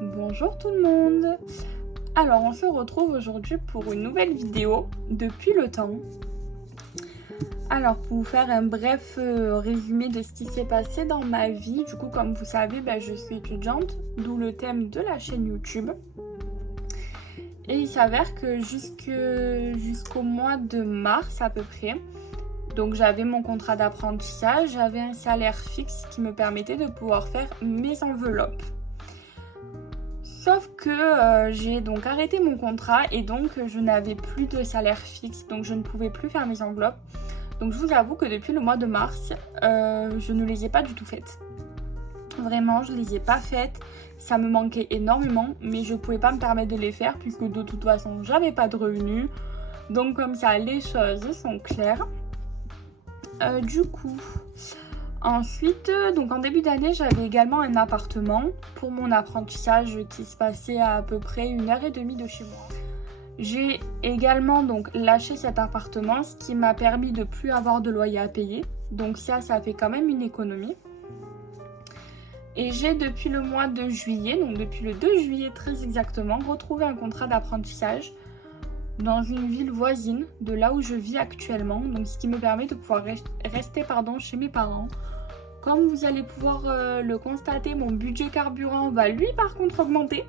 Bonjour tout le monde. Alors on se retrouve aujourd'hui pour une nouvelle vidéo depuis le temps. Alors pour vous faire un bref résumé de ce qui s'est passé dans ma vie, du coup comme vous savez je suis étudiante, d'où le thème de la chaîne YouTube. Et il s'avère que jusqu'au mois de mars à peu près, donc j'avais mon contrat d'apprentissage, j'avais un salaire fixe qui me permettait de pouvoir faire mes enveloppes. Sauf que j'ai donc arrêté mon contrat et donc je n'avais plus de salaire fixe, donc je ne pouvais plus faire mes enveloppes. Donc je vous avoue que depuis le mois de mars, je ne les ai pas du tout faites. Vraiment, je les ai pas faites. Ça me manquait énormément, mais je pouvais pas me permettre de les faire puisque de toute façon, j'avais pas de revenus. Donc comme ça, les choses sont claires. Ensuite, donc en début d'année, j'avais également un appartement pour mon apprentissage qui se passait à peu près 1h30 de chez moi. J'ai également donc lâché cet appartement, ce qui m'a permis de plus avoir de loyer à payer. Donc ça fait quand même une économie. Et j'ai depuis le mois de juillet, donc depuis le 2 juillet très exactement, retrouvé un contrat d'apprentissage dans une ville voisine de là où je vis actuellement. Donc ce qui me permet de pouvoir rester chez mes parents. Comme vous allez pouvoir le constater, mon budget carburant va lui par contre augmenter.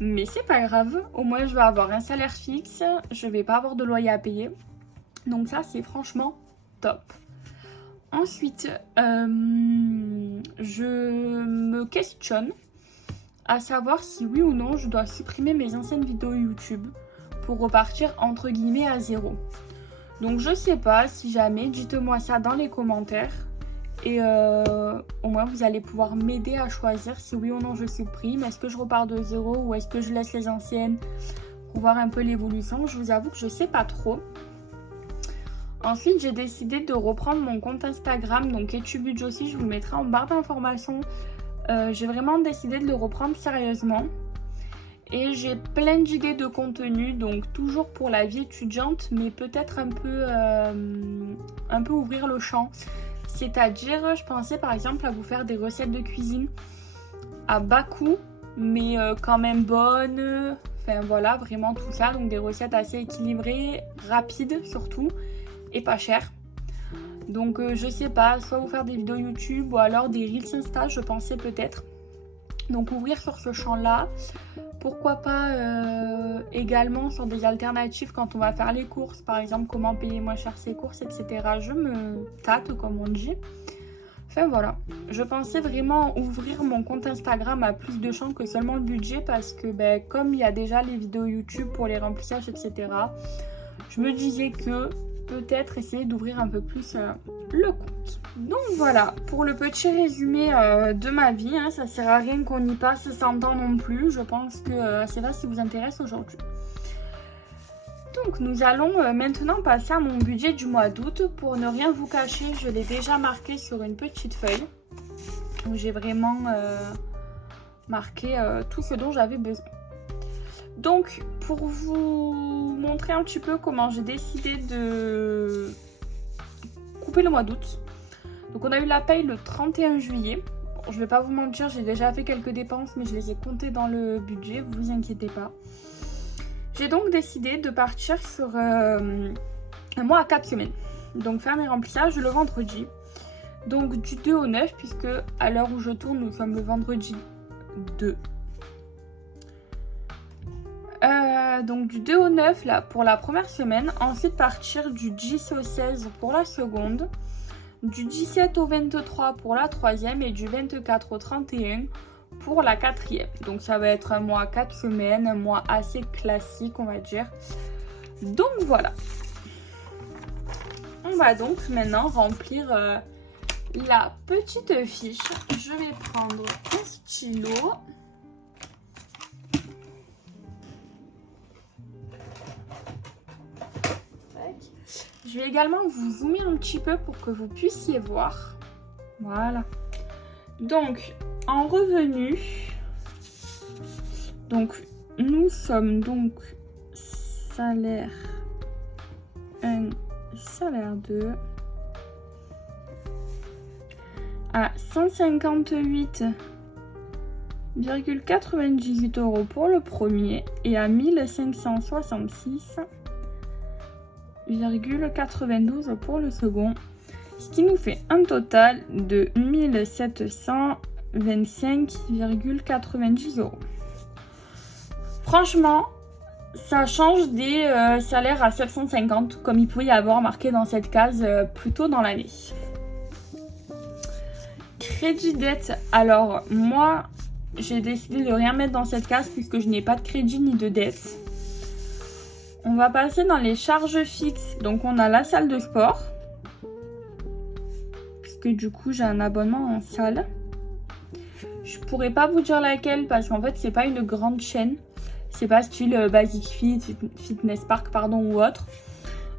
Mais c'est pas grave, au moins je vais avoir un salaire fixe, je vais pas avoir de loyer à payer. Donc ça c'est franchement top. Ensuite, je me questionne à savoir si oui ou non je dois supprimer mes anciennes vidéos YouTube pour repartir entre guillemets à zéro. Donc je sais pas, si jamais, dites-moi ça dans les commentaires. Et au moins vous allez pouvoir m'aider à choisir si oui ou non je supprime. Est-ce que je repars de zéro ou est-ce que je laisse les anciennes pour voir un peu l'évolution. Je vous avoue que je sais pas trop. Ensuite j'ai décidé de reprendre mon compte Instagram, donc Etubudge aussi, je vous le mettrai en barre d'informations. J'ai vraiment décidé de le reprendre sérieusement. Et j'ai plein d'idées de contenu, donc toujours pour la vie étudiante, mais peut-être un peu ouvrir le champ. C'est-à-dire, je pensais par exemple à vous faire des recettes de cuisine à bas coût, mais quand même bonnes. Enfin voilà, vraiment tout ça. Donc des recettes assez équilibrées, rapides surtout, et pas chères. Donc je sais pas, soit vous faire des vidéos YouTube ou alors des Reels Insta, je pensais peut-être. Donc ouvrir sur ce champ-là. Pourquoi pas également sur des alternatives quand on va faire les courses, par exemple comment payer moins cher ses courses, etc. Je me tâte comme on dit. Enfin voilà, je pensais vraiment ouvrir mon compte Instagram à plus de champs que seulement le budget parce que comme il y a déjà les vidéos YouTube pour les remplissages, etc. Je me disais que peut-être essayer d'ouvrir un peu plus le compte. Donc voilà, pour le petit résumé de ma vie, hein, ça sert à rien qu'on y passe 100 ans non plus. Je pense que c'est là ce qui vous intéresse aujourd'hui. Donc nous allons maintenant passer à mon budget du mois d'août. Pour ne rien vous cacher, je l'ai déjà marqué sur une petite feuille où j'ai vraiment marqué tout ce dont j'avais besoin. Donc pour vous montrer un petit peu comment j'ai décidé de couper le mois d'août. Donc on a eu la paye le 31 juillet. Bon, je vais pas vous mentir, j'ai déjà fait quelques dépenses, mais je les ai comptées dans le budget, vous inquiétez pas. J'ai donc décidé de partir sur un mois à 4 semaines. Donc faire mes remplissages le vendredi. Donc du 2 au 9, puisque à l'heure où je tourne, nous sommes le vendredi 2. Donc du 2 au 9 là, pour la première semaine. Ensuite partir du 10 au 16 pour la seconde. Du 17 au 23 pour la troisième. Et du 24 au 31 pour la quatrième. Donc ça va être un mois 4 semaines. Un mois assez classique on va dire. Donc voilà. On va donc maintenant remplir la petite fiche. Je vais prendre un stylo. Je vais également vous zoomer un petit peu pour que vous puissiez voir. Voilà. Donc, en revenu, donc nous sommes donc salaire 1, salaire 2 à 158 ,98 € pour le premier et à 1566,92 € pour le second. Ce qui nous fait un total de 1725,90 €. Franchement, ça change des salaires à 750 comme il pouvait y avoir marqué dans cette case plus tôt dans l'année. Crédit dette, alors moi j'ai décidé de rien mettre dans cette case puisque je n'ai pas de crédit ni de dette. On va passer dans les charges fixes, donc on a la salle de sport. Puisque du coup j'ai un abonnement en salle. Je pourrais pas vous dire laquelle parce qu'en fait c'est pas une grande chaîne. C'est pas style Basic Fit, Fitness Park pardon ou autre.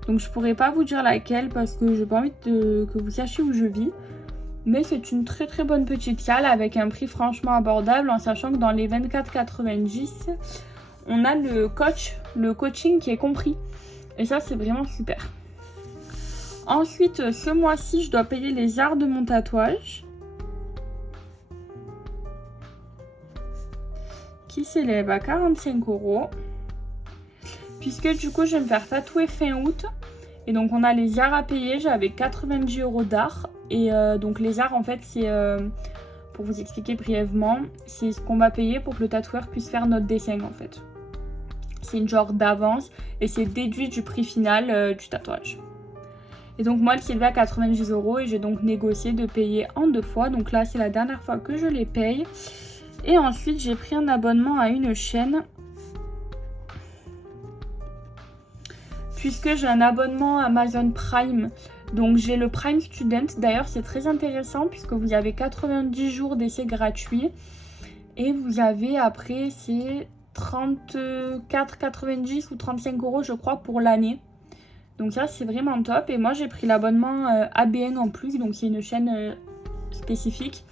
Donc je pourrais pas vous dire laquelle parce que j'ai pas envie que vous sachiez où je vis. Mais c'est une très très bonne petite salle avec un prix franchement abordable en sachant que dans les 24,90 on a le coaching qui est compris. Et ça c'est vraiment super. Ensuite ce mois-ci je dois payer les arts de mon tatouage. Qui s'élève à 45 €. Puisque du coup je vais me faire tatouer fin août. Et donc on a les arts à payer, j'avais 90 € d'art. Et donc les arts en fait c'est, pour vous expliquer brièvement, c'est ce qu'on va payer pour que le tatoueur puisse faire notre dessin en fait. C'est une genre d'avance et c'est déduit du prix final du tatouage. Et donc moi elle s'est élevée à 90 € et j'ai donc négocié de payer en 2 fois. Donc là c'est la dernière fois que je les paye. Et ensuite j'ai pris un abonnement à une chaîne. Puisque j'ai un abonnement Amazon Prime. Donc j'ai le Prime Student. D'ailleurs c'est très intéressant puisque vous avez 90 jours d'essai gratuit. Et vous avez après c'est 34,90 ou 35 € je crois pour l'année. Donc ça c'est vraiment top. Et moi j'ai pris l'abonnement ABN en plus. Donc c'est une chaîne spécifique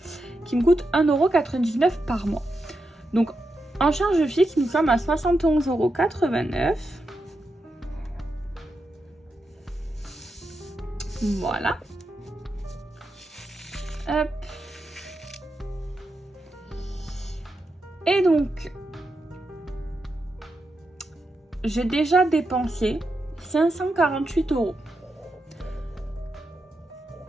qui me coûte 1,99 € par mois. Donc en charge fixe nous sommes à 71,89 €. Voilà. Hop. Et donc, j'ai déjà dépensé 548 €.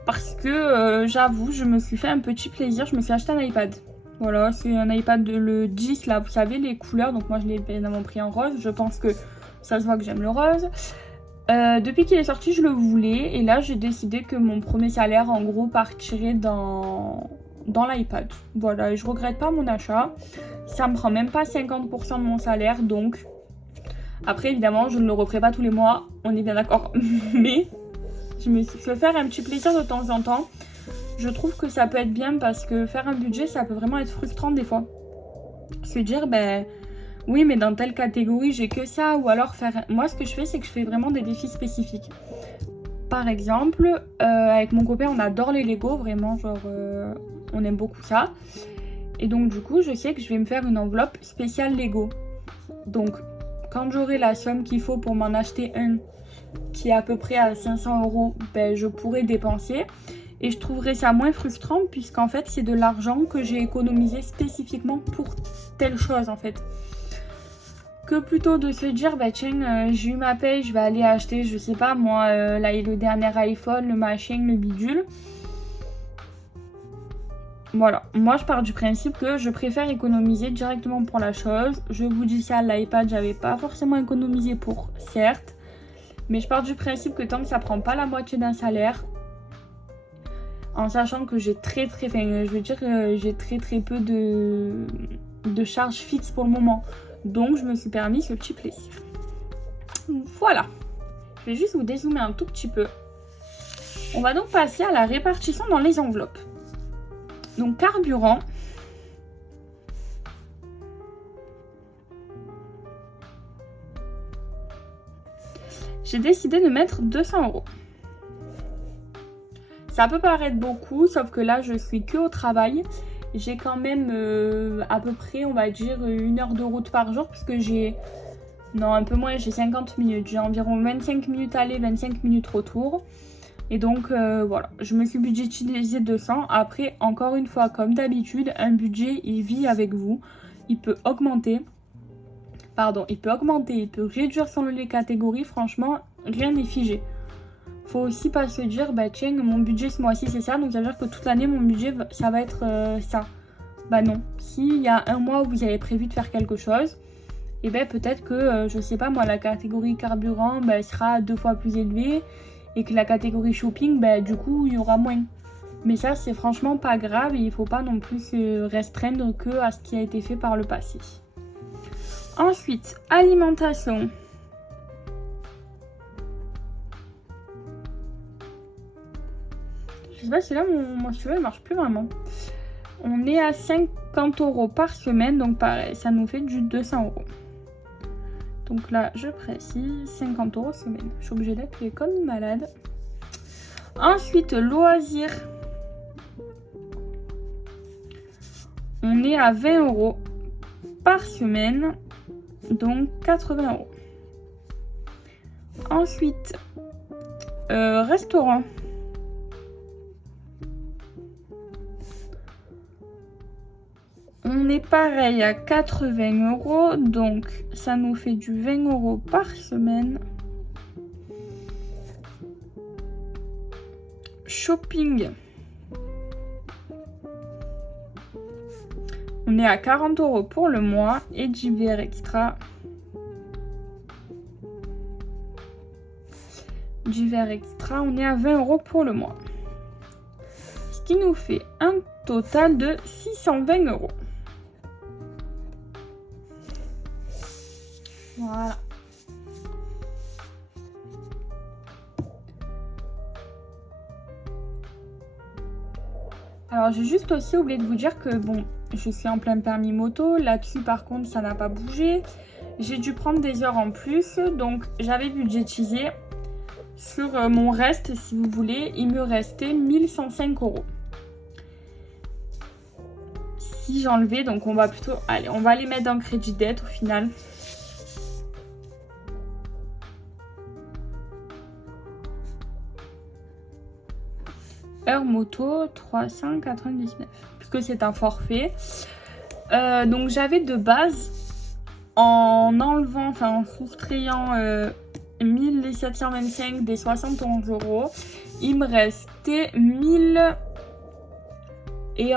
Parce que, j'avoue, je me suis fait un petit plaisir. Je me suis acheté un iPad. Voilà, c'est un iPad le 10, là, vous savez, les couleurs. Donc moi, je l'ai évidemment pris en rose. Je pense que ça se voit que j'aime le rose. Depuis qu'il est sorti, je le voulais. Et là, j'ai décidé que mon premier salaire, en gros, partirait dans l'iPad. Voilà, et je regrette pas mon achat. Ça me prend même pas 50% de mon salaire. Donc, après, évidemment, je ne le referai pas tous les mois. On est bien d'accord. Mais je me suis fait faire un petit plaisir de temps en temps. Je trouve que ça peut être bien parce que faire un budget, ça peut vraiment être frustrant des fois. Se dire, ben... oui, mais dans telle catégorie, j'ai que ça. Ou alors faire... Moi, ce que je fais, c'est que je fais vraiment des défis spécifiques. Par exemple, avec mon copain, on adore les Lego. Vraiment, genre, on aime beaucoup ça. Et donc, du coup, je sais que je vais me faire une enveloppe spéciale Lego. Donc, quand j'aurai la somme qu'il faut pour m'en acheter un qui est à peu près à 500 €, ben, je pourrai dépenser. Et je trouverais ça moins frustrant puisqu'en fait, c'est de l'argent que j'ai économisé spécifiquement pour telle chose, en fait. Que plutôt de se dire, bah tiens, j'ai eu ma paye, je vais aller acheter, je sais pas moi, là, le dernier iPhone, le machin, le bidule. Voilà, moi je pars du principe que je préfère économiser directement pour la chose. Je vous dis ça, l'iPad, j'avais pas forcément économisé pour, certes. Mais je pars du principe que tant que ça prend pas la moitié d'un salaire, en sachant que j'ai très peu de charges fixes pour le moment. Donc je me suis permis ce petit plaisir. Voilà. Je vais juste vous dézoomer un tout petit peu. On va donc passer à la répartition dans les enveloppes. Donc carburant. J'ai décidé de mettre 200 €. Ça peut paraître beaucoup, sauf que là je suis que au travail. J'ai quand même à peu près, on va dire, 1 heure de route par jour. Puisque j'ai... non, un peu moins, j'ai 50 minutes. J'ai environ 25 minutes aller, 25 minutes retour. Et donc voilà, je me suis budgétisé 200. Après, encore une fois, comme d'habitude, un budget, il vit avec vous. Il peut augmenter. Pardon, il peut augmenter, il peut réduire selon les catégories. Franchement, rien n'est figé. Faut aussi pas se dire, bah tiens, mon budget ce mois-ci c'est ça, donc ça veut dire que toute l'année mon budget ça va être ça. Bah non. S'il y a un mois où vous avez prévu de faire quelque chose, et ben peut-être que, je sais pas moi, la catégorie carburant bah, sera 2 fois plus élevée et que la catégorie shopping, bah du coup il y aura moins. Mais ça c'est franchement pas grave et il faut pas non plus se restreindre que à ce qui a été fait par le passé. Ensuite, alimentation. Je sais pas si là mon stylo il marche plus vraiment. On est à 50 € par semaine, donc pareil, ça nous fait du 200 €. Donc là, je précise, 50 € semaine. Je suis obligée d'appuyer comme une malade. Ensuite, loisirs. On est à 20 € par semaine, donc 80 €. Ensuite, restaurant. On est pareil à 80 €, donc ça nous fait du 20 € par semaine. Shopping. On est à 40 € pour le mois et divers extra. Divers extra, on est à 20 € pour le mois. Ce qui nous fait un total de 620 €. Voilà. Alors j'ai juste aussi oublié de vous dire que bon, je suis en plein permis moto. Là-dessus par contre ça n'a pas bougé. J'ai dû prendre des heures en plus. Donc j'avais budgétisé sur mon reste si vous voulez. Il me restait 1105 €. Si j'enlevais, donc on va plutôt... Allez, on va les mettre dans crédit dette au final. Heure moto 399 puisque c'est un forfait. Donc j'avais de base en enlevant, enfin en soustrayant 1725 des 71 €, il me restait 1000 et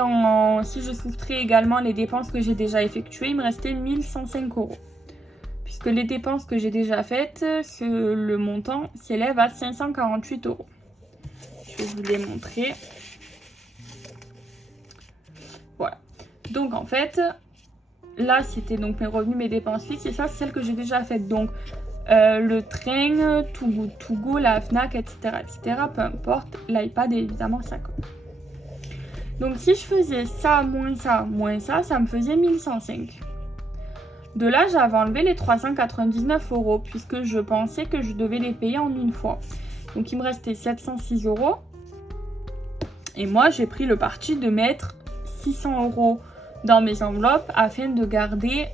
si je soustrais également les dépenses que j'ai déjà effectuées, il me restait 1105 €. Puisque les dépenses que j'ai déjà faites, le montant s'élève à 548 €. Je vais vous les montrer. Voilà. Donc en fait, là c'était donc mes revenus, mes dépenses fixes, et ça c'est celle que j'ai déjà faite. Donc le train, Too Good To Go, la Fnac, etc. Peu importe, l'iPad évidemment ça compte. Donc si je faisais ça, ça me faisait 1105. De là j'avais enlevé les 399 € puisque je pensais que je devais les payer en une fois. Donc il me restait 706 €. Et moi j'ai pris le parti de mettre 600 € dans mes enveloppes afin de garder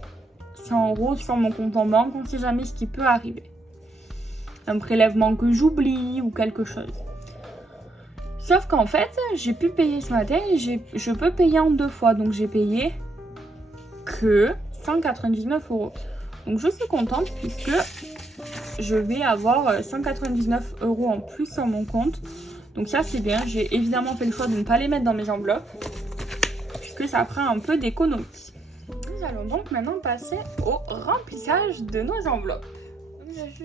100 € sur mon compte en banque. On ne sait jamais ce qui peut arriver. Un prélèvement que j'oublie ou quelque chose. Sauf qu'en fait, j'ai pu payer ce matin et je peux payer en 2 fois. Donc j'ai payé que 199 €. Donc je suis contente puisque je vais avoir 199 € en plus sur mon compte. Donc ça c'est bien. J'ai évidemment fait le choix de ne pas les mettre dans mes enveloppes puisque ça fera un peu d'économie. Nous allons donc maintenant passer au remplissage de nos enveloppes.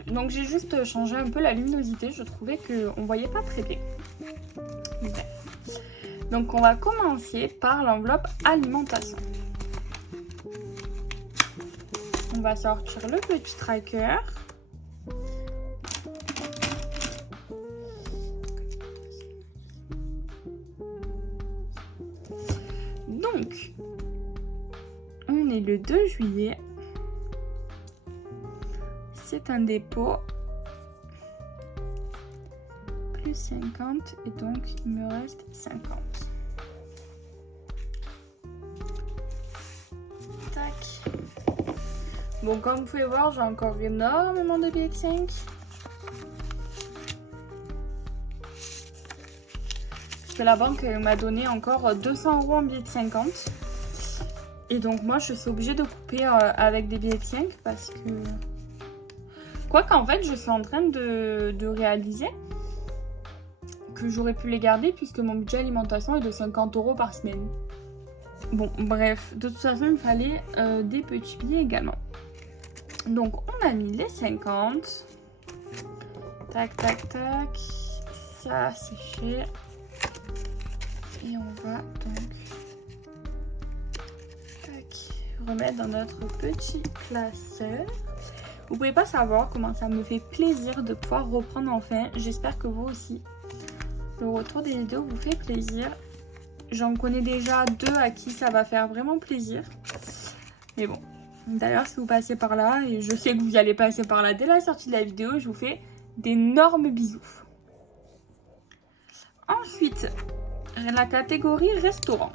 Donc j'ai juste changé un peu la luminosité. Je trouvais qu'on ne voyait pas très bien. Bref. Donc on va commencer par l'enveloppe alimentation. On va sortir le petit tracker. Donc, on est le 2 juillet. C'est un dépôt. Plus 50 et donc il me reste 50. Tac. Bon, comme vous pouvez voir, j'ai encore énormément de BX5. que la banque m'a donné encore 200 € en billets de 50. Et donc moi je suis obligée de couper avec des billets de 5 parce que... Quoi qu'en fait je suis en train de réaliser que j'aurais pu les garder puisque mon budget alimentation est de 50 € par semaine. Bon bref, de toute façon il me fallait des petits billets également. Donc on a mis les 50. Tac tac tac. Ça c'est séché. Et on va donc remettre dans notre petit classeur. Vous pouvez pas savoir comment ça me fait plaisir de pouvoir reprendre enfin. J'espère que vous aussi. Le retour des vidéos vous fait plaisir. J'en connais déjà 2 à qui ça va faire vraiment plaisir. Mais bon. D'ailleurs, si vous passez par là, et je sais que vous allez passer par là dès la sortie de la vidéo, je vous fais d'énormes bisous. Ensuite, la catégorie restaurant.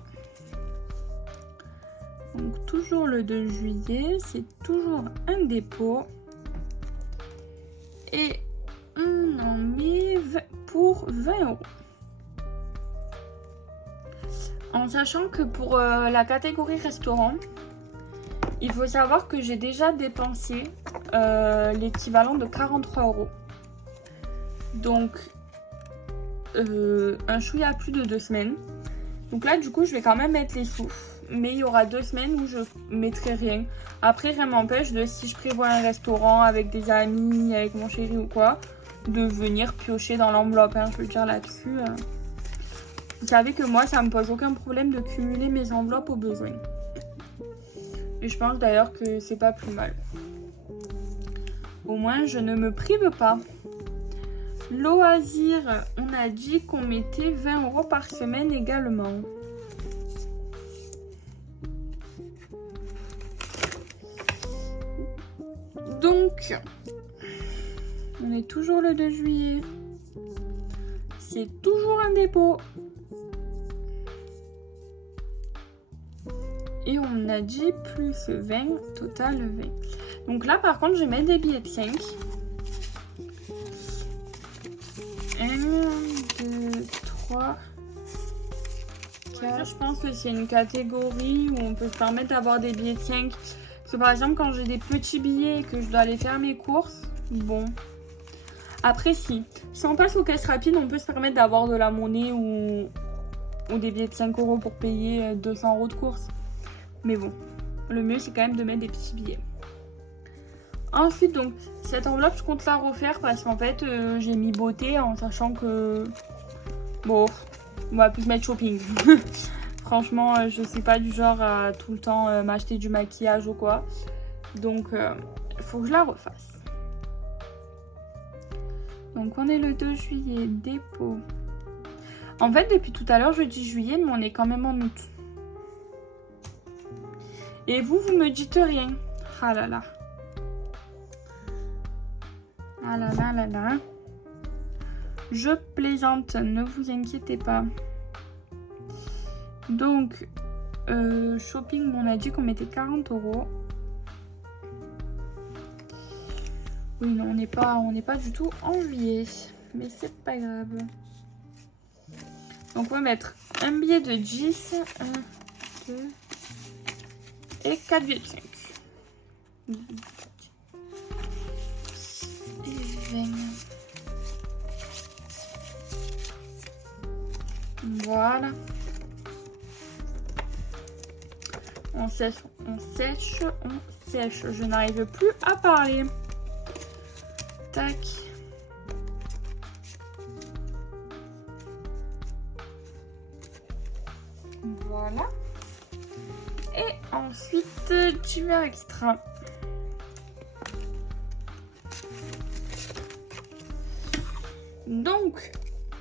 Donc toujours le 2 juillet, c'est toujours un dépôt. Et on en met pour 20 €. En sachant que pour la catégorie restaurant, il faut savoir que j'ai déjà dépensé l'équivalent de 43 €. Donc un chouïa plus de 2 semaines. Donc là du coup je vais quand même mettre les sous. Mais il y aura 2 semaines où je mettrai rien. Après rien m'empêche de, si je prévois un restaurant avec des amis, avec mon chéri ou quoi, de venir piocher dans l'enveloppe. Hein, je veux dire là-dessus. Vous savez que moi ça me pose aucun problème de cumuler mes enveloppes au besoin. Et je pense d'ailleurs que c'est pas plus mal. Au moins je ne me prive pas. Loisirs, on a dit qu'on mettait 20 € par semaine également. Donc, on est toujours le 2 juillet. C'est toujours un dépôt. Et on a dit plus 20, total 20. Donc là, par contre, je mets des billets de 5. 1, 2, 3, 4. Je pense que c'est une catégorie où on peut se permettre d'avoir des billets de 5. Parce que par exemple, quand j'ai des petits billets et que je dois aller faire mes courses, bon. Après, si on passe aux caisses rapides, on peut se permettre d'avoir de la monnaie ou des billets de 5 € pour payer 200 € de courses. Mais bon, le mieux, c'est quand même de mettre des petits billets. Ensuite, donc, cette enveloppe, je compte la refaire parce qu'en fait, j'ai mis beauté en sachant que... Bon, on va plus mettre shopping. Franchement, je suis pas du genre à tout le temps m'acheter du maquillage ou quoi. Donc, il faut que je la refasse. Donc, on est le 2 juillet, dépôt. En fait, depuis tout à l'heure, je dis juillet, mais on est quand même en août. Et vous me dites rien. Ah là là. Ah là là là là. Je plaisante, ne vous inquiétez pas. Donc, shopping, on a dit qu'on mettait 40 €. Oui, non, on n'est pas du tout en juillet. Mais c'est pas grave. Donc, on va mettre un billet de 10, 1, 2 et 4 billets de 5. Et 20. Voilà. On sèche, on sèche, on sèche. Je n'arrive plus à parler. Tac. Voilà. Et ensuite, divers extra. Donc,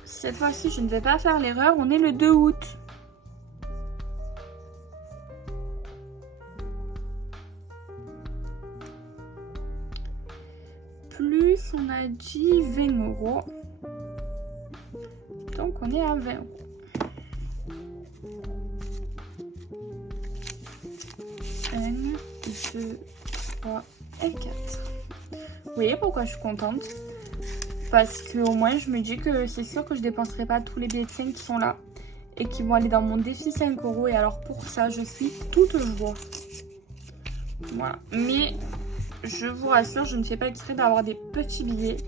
cette fois-ci, je ne vais pas faire l'erreur. On est le 2 août. Plus, on a dit 20 €. Donc, on est à 20 €. Un, 2, 3 et 4. Vous voyez pourquoi je suis contente? Parce qu'au moins, je me dis que c'est sûr que je dépenserai pas tous les billets de 5 qui sont là. et qui vont aller dans mon défi 5 €. Et alors pour ça, je suis toute joie. Voilà. Mais je vous rassure, je ne fais pas exprès d'avoir des petits billets.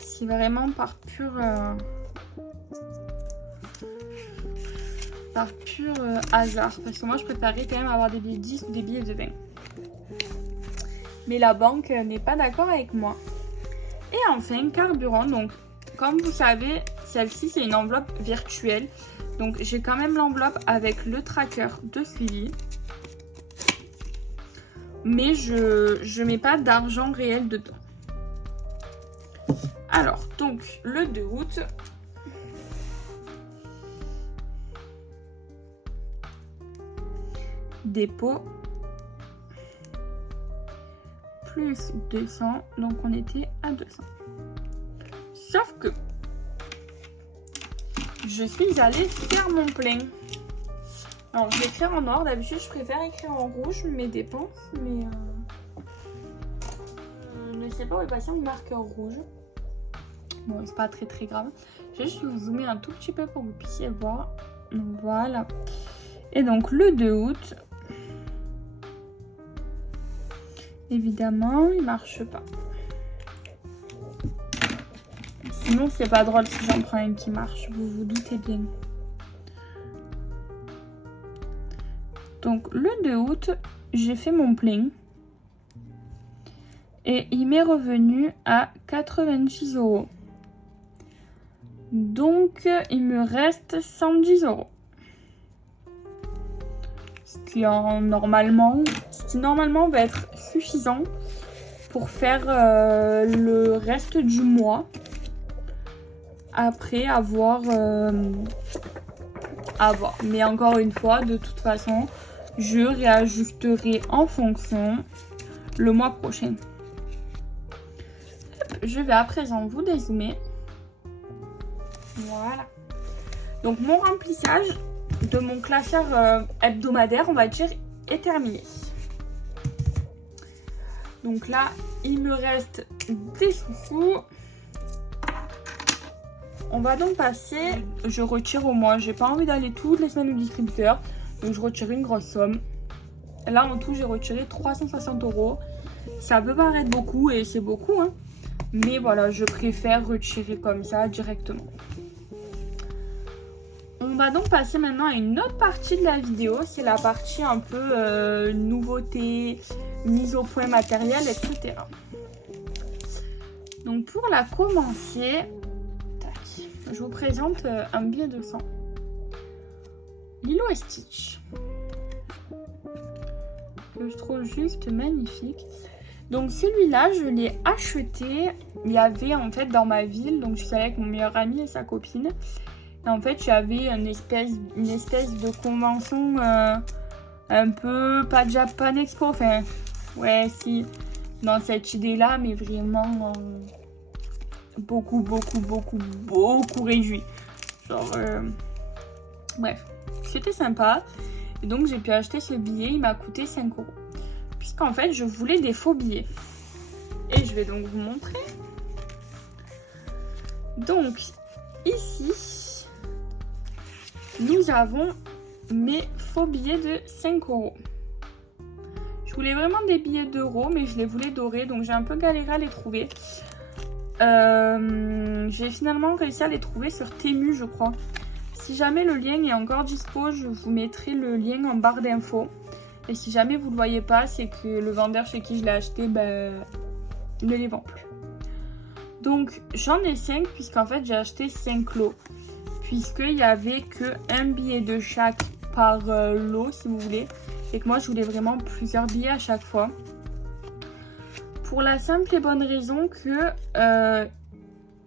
C'est vraiment par pur hasard. Parce que moi, je préférerais quand même avoir des billets de 10 ou des billets de 20. Mais la banque n'est pas d'accord avec moi. Et enfin, carburant. Donc, comme vous savez, celle-ci, c'est une enveloppe virtuelle. Donc, j'ai quand même l'enveloppe avec le tracker de suivi. Mais je mets pas d'argent réel dedans. Alors, donc, le 2 août... dépôt plus 200, donc on était à 200. Sauf que je suis allée faire mon plein. Alors je vais écrire en noir, d'habitude je préfère écrire en rouge mes dépenses, mais je ne sais pas où est passé mon marqueur rouge. Bon, c'est pas très grave. Je vais juste vous zoomer un tout petit peu pour que vous puissiez voir. Voilà. Et donc le 2 août, évidemment, il marche pas. Sinon, c'est pas drôle si j'en prends une qui marche, vous vous doutez bien. Donc, le 2 août, j'ai fait mon plein. Et il m'est revenu à 86 €. Donc, il me reste 110 €. Ce qui normalement va être suffisant pour faire le reste du mois. Après avoir mais encore une fois, de toute façon, je réajusterai en fonction le mois prochain. Je vais à présent vous dézoomer. Voilà. Donc mon remplissage de mon classeur hebdomadaire, on va dire, est terminé. Donc là, il me reste des sous-sous. On va donc passer, je retire au mois, j'ai pas envie d'aller toutes les semaines au distributeur, donc je retire une grosse somme. Là en tout j'ai retiré 360 €. Ça peut paraître beaucoup et c'est beaucoup, hein, mais voilà, je préfère retirer comme ça directement. On va donc passer maintenant à une autre partie de la vidéo, c'est la partie un peu nouveauté, mise au point matériel, etc. Donc pour la commencer, je vous présente un billet de 100. Lilo et Stitch. Que je trouve juste magnifique. Donc celui-là, je l'ai acheté. Il y avait en fait dans ma ville, donc je suis allée avec mon meilleur ami et sa copine. Et en fait, il y avait une espèce de convention un peu, pas Japan Expo, enfin, ouais, si, dans cette idée-là, mais vraiment beaucoup réduit. Genre, bref, c'était sympa. Et donc, j'ai pu acheter ce billet, il m'a coûté 5 €. Puisqu'en fait, je voulais des faux billets. Et je vais donc vous montrer. Donc, ici, nous avons mes faux billets de 5 €. Je voulais vraiment des billets d'euros, mais je les voulais dorés, donc j'ai un peu galéré à les trouver. J'ai finalement réussi à les trouver sur Temu, je crois. Si jamais le lien est encore dispo, je vous mettrai le lien en barre d'infos. Et si jamais vous ne le voyez pas, c'est que le vendeur chez qui je l'ai acheté, ne les vend plus. Donc j'en ai 5, puisqu'en fait j'ai acheté 5 lots. Puisqu'il n'y avait qu'un billet de chaque par lot, si vous voulez. Et que moi je voulais vraiment plusieurs billets à chaque fois. Pour la simple et bonne raison que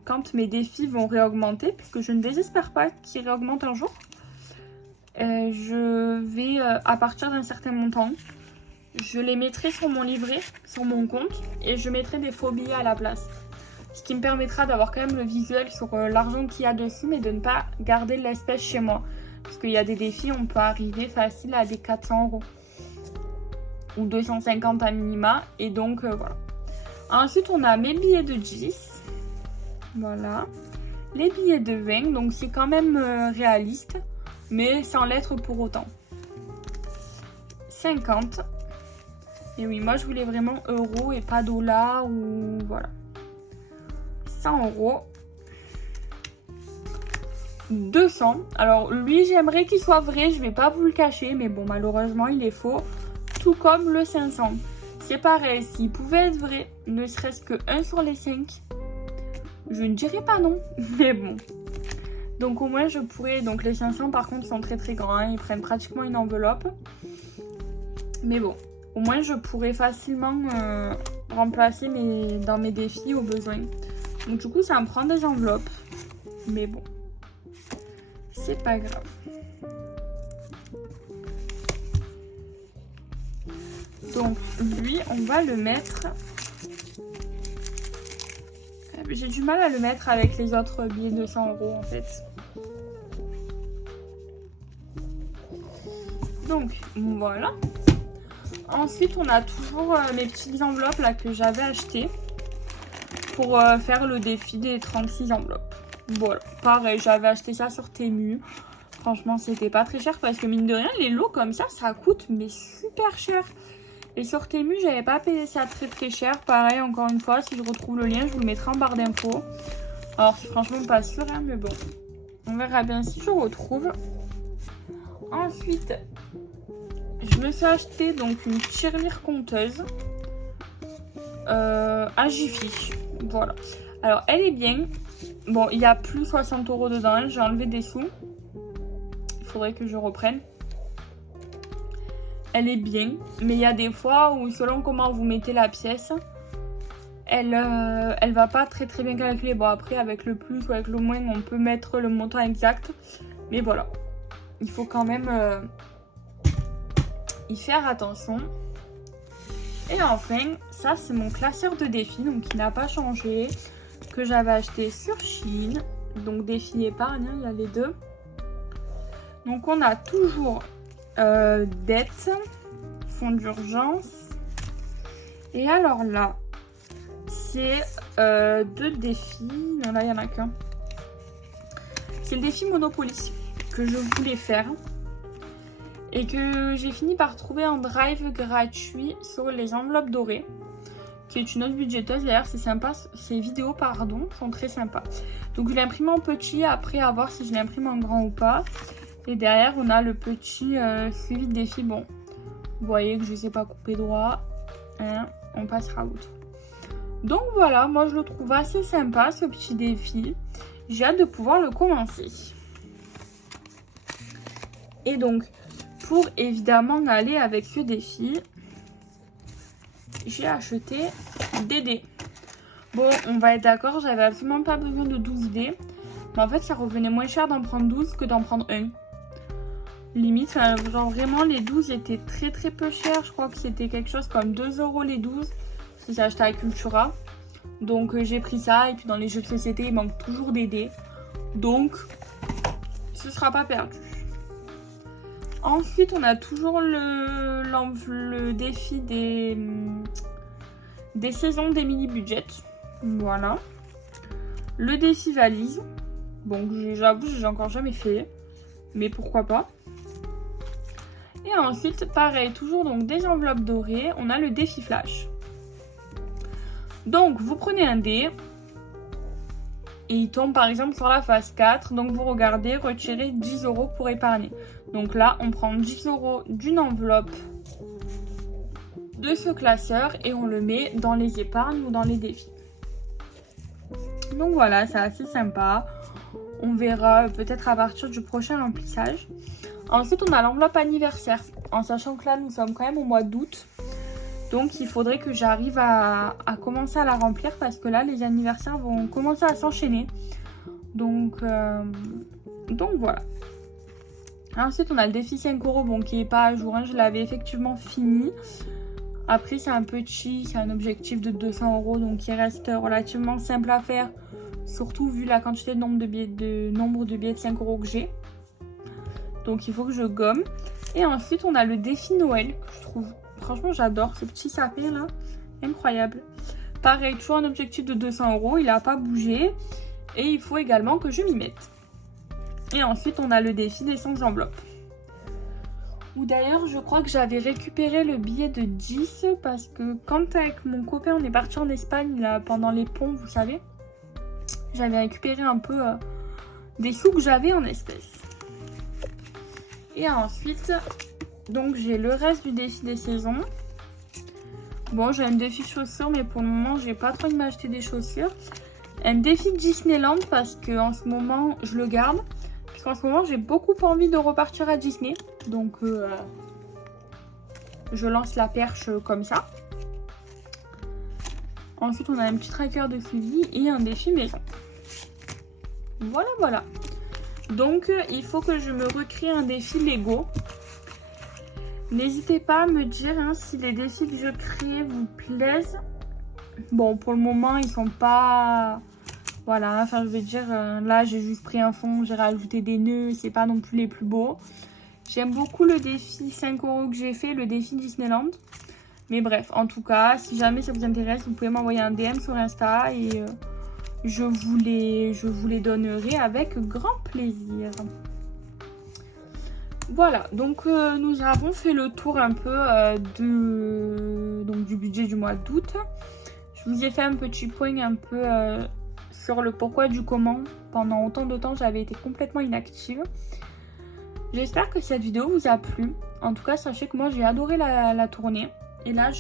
quand mes défis vont réaugmenter, puisque je ne désespère pas qu'ils réaugmentent un jour, je vais, à partir d'un certain montant, je les mettrai sur mon livret, sur mon compte, et je mettrai des faux billets à la place. Ce qui me permettra d'avoir quand même le visuel sur l'argent qu'il y a dessus, mais de ne pas garder l'espèce chez moi. Parce qu'il y a des défis, on peut arriver facile à des 400 € ou 250 à minima, et donc voilà. Ensuite, on a mes billets de 10. Voilà. Les billets de 20, donc c'est quand même réaliste. mais sans lettres pour autant. 50. Et oui, moi je voulais vraiment euros et pas dollars ou voilà. 100 €. 200. Alors lui, j'aimerais qu'il soit vrai, je vais pas vous le cacher, mais bon, malheureusement, il est faux. Tout comme le 500. C'est pareil, s'il pouvait être vrai, ne serait-ce que 1 sur les 5, je ne dirais pas non, mais bon. Donc au moins je pourrais, donc les 500 par contre sont très très grands, hein, ils prennent pratiquement une enveloppe. Mais bon, au moins je pourrais facilement remplacer dans mes défis au besoin. Donc du coup ça me prend des enveloppes, mais bon, c'est pas grave. Donc lui on va le mettre... J'ai du mal à le mettre avec les autres billets de 100 € en fait. Donc voilà. Ensuite on a toujours mes petites enveloppes là que j'avais achetées pour faire le défi des 36 enveloppes. Voilà, pareil, j'avais acheté ça sur Temu. Franchement c'était pas très cher parce que mine de rien les lots comme ça coûte mais super cher. Et sur Temu, j'avais pas payé ça très très cher. Pareil, encore une fois, si je retrouve le lien, je vous le mettrai en barre d'infos. Alors, c'est franchement pas sûr, hein, mais bon. On verra bien si je retrouve. Ensuite, je me suis acheté donc une tirelire compteuse à Jiffy. Voilà. Alors, elle est bien. Bon, il y a plus 60 € dedans. Hein. J'ai enlevé des sous. Il faudrait que je reprenne. Elle est bien, mais il y a des fois où selon comment vous mettez la pièce, elle va pas très très bien calculer. Bon après avec le plus ou avec le moins on peut mettre le montant exact, mais voilà, il faut quand même y faire attention. Et enfin ça c'est mon classeur de défis, donc qui n'a pas changé, que j'avais acheté sur Chine, donc défi épargne, il y a les deux. Donc on a toujours dette, fonds d'urgence. Et alors là, c'est 2 défis. Non, là, il n'y en a qu'un. C'est le défi Monopoly que je voulais faire. Et que j'ai fini par trouver en drive gratuit sur les enveloppes dorées. Qui est une autre budgéteuse. D'ailleurs, c'est sympa. Ces vidéos, pardon, sont très sympas. Donc, je l'ai imprimé en petit. Après, à voir si je l'imprime en grand ou pas. Et derrière, on a le petit suivi de défi. Bon, vous voyez que je ne sais pas couper droit. Hein, on passera outre. Donc voilà, moi je le trouve assez sympa ce petit défi. J'ai hâte de pouvoir le commencer. Et donc, pour évidemment aller avec ce défi, j'ai acheté des dés. Bon, on va être d'accord, j'avais absolument pas besoin de 12 dés. Mais en fait, ça revenait moins cher d'en prendre 12 que d'en prendre un. Limite, genre vraiment les 12 étaient très très peu chers. Je crois que c'était quelque chose comme 2 € les 12. Si j'ai acheté à Cultura. Donc j'ai pris ça. Et puis dans les jeux de société, il manque toujours des dés. Donc ce sera pas perdu. Ensuite, on a toujours le défi des saisons des mini-budgets. Voilà. Le défi valise. Bon, j'avoue, j'ai encore jamais fait. Mais pourquoi pas. Et ensuite, pareil, toujours donc des enveloppes dorées, on a le défi flash. Donc, vous prenez un dé et il tombe par exemple sur la phase 4. Donc, vous regardez, retirez 10 € pour épargner. Donc là, on prend 10 € d'une enveloppe de ce classeur et on le met dans les épargnes ou dans les défis. Donc voilà, c'est assez sympa. On verra peut-être à partir du prochain remplissage. Ensuite, on a l'enveloppe anniversaire, en sachant que là, nous sommes quand même au mois d'août. Donc, il faudrait que j'arrive à commencer à la remplir parce que là, les anniversaires vont commencer à s'enchaîner. Donc voilà. Ensuite, on a le défi 5 €, bon, qui n'est pas à jour. Hein, je l'avais effectivement fini. Après, c'est un petit, c'est un objectif de 200 €, donc qui reste relativement simple à faire. Surtout vu la quantité de nombre de billets de 5 € que j'ai. Donc il faut que je gomme. Et ensuite on a le défi Noël que je trouve, franchement j'adore ce petit sapin là, incroyable. Pareil, toujours un objectif de 200 €, il n'a pas bougé. Et il faut également que je m'y mette. Et ensuite, on a le défi des 100 enveloppes. Ou d'ailleurs, je crois que j'avais récupéré le billet de 10 parce que quand avec mon copain, on est parti en Espagne là, pendant les ponts, vous savez, j'avais récupéré un peu des sous que j'avais en espèces. Et ensuite, donc j'ai le reste du défi des saisons. Bon, j'ai un défi chaussures, mais pour le moment, j'ai pas trop envie de m'acheter des chaussures. Un défi de Disneyland parce que en ce moment, je le garde. Parce qu'en ce moment, j'ai beaucoup envie de repartir à Disney. Donc, je lance la perche comme ça. Ensuite, on a un petit tracker de suivi et un défi maison. Voilà, voilà. Donc, il faut que je me recrée un défi Lego. N'hésitez pas à me dire si les défis que je crée vous plaisent. Bon, pour le moment, ils sont pas... Voilà, enfin, je vais dire, là, j'ai juste pris un fond, j'ai rajouté des nœuds, c'est pas non plus les plus beaux. J'aime beaucoup le défi 5 € que j'ai fait, le défi Disneyland. Mais bref, en tout cas, si jamais ça vous intéresse, vous pouvez m'envoyer un DM sur Insta et je vous les donnerai avec grand plaisir. Voilà, donc nous avons fait le tour un peu du budget du mois d'août. Je vous ai fait un petit point un peu sur le pourquoi du comment. Pendant autant de temps, j'avais été complètement inactive. J'espère que cette vidéo vous a plu. En tout cas, sachez que moi, j'ai adoré la tournée. Et là,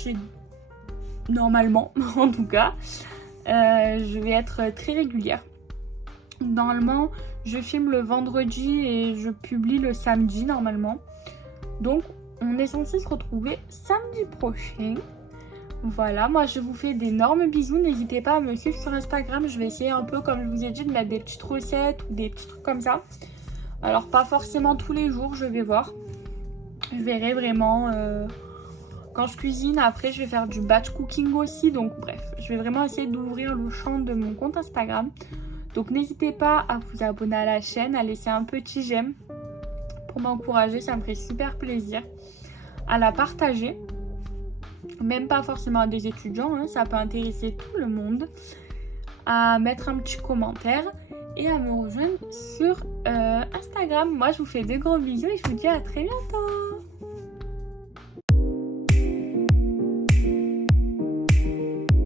normalement, en tout cas, je vais être très régulière. Normalement, je filme le vendredi et je publie le samedi, normalement. Donc, on est censé se retrouver samedi prochain. Voilà, moi je vous fais d'énormes bisous. N'hésitez pas à me suivre sur Instagram. Je vais essayer un peu, comme je vous ai dit, de mettre des petites recettes ou des petits trucs comme ça. Alors, pas forcément tous les jours, je vais voir. Je verrai vraiment quand je cuisine. Après, je vais faire du batch cooking aussi. Donc, bref, je vais vraiment essayer d'ouvrir le champ de mon compte Instagram. Donc, n'hésitez pas à vous abonner à la chaîne, à laisser un petit j'aime pour m'encourager. Ça me ferait super plaisir. À la partager. Même pas forcément à des étudiants, ça peut intéresser tout le monde. À mettre un petit commentaire et à me rejoindre sur Instagram. Moi, je vous fais de gros bisous et je vous dis à très bientôt.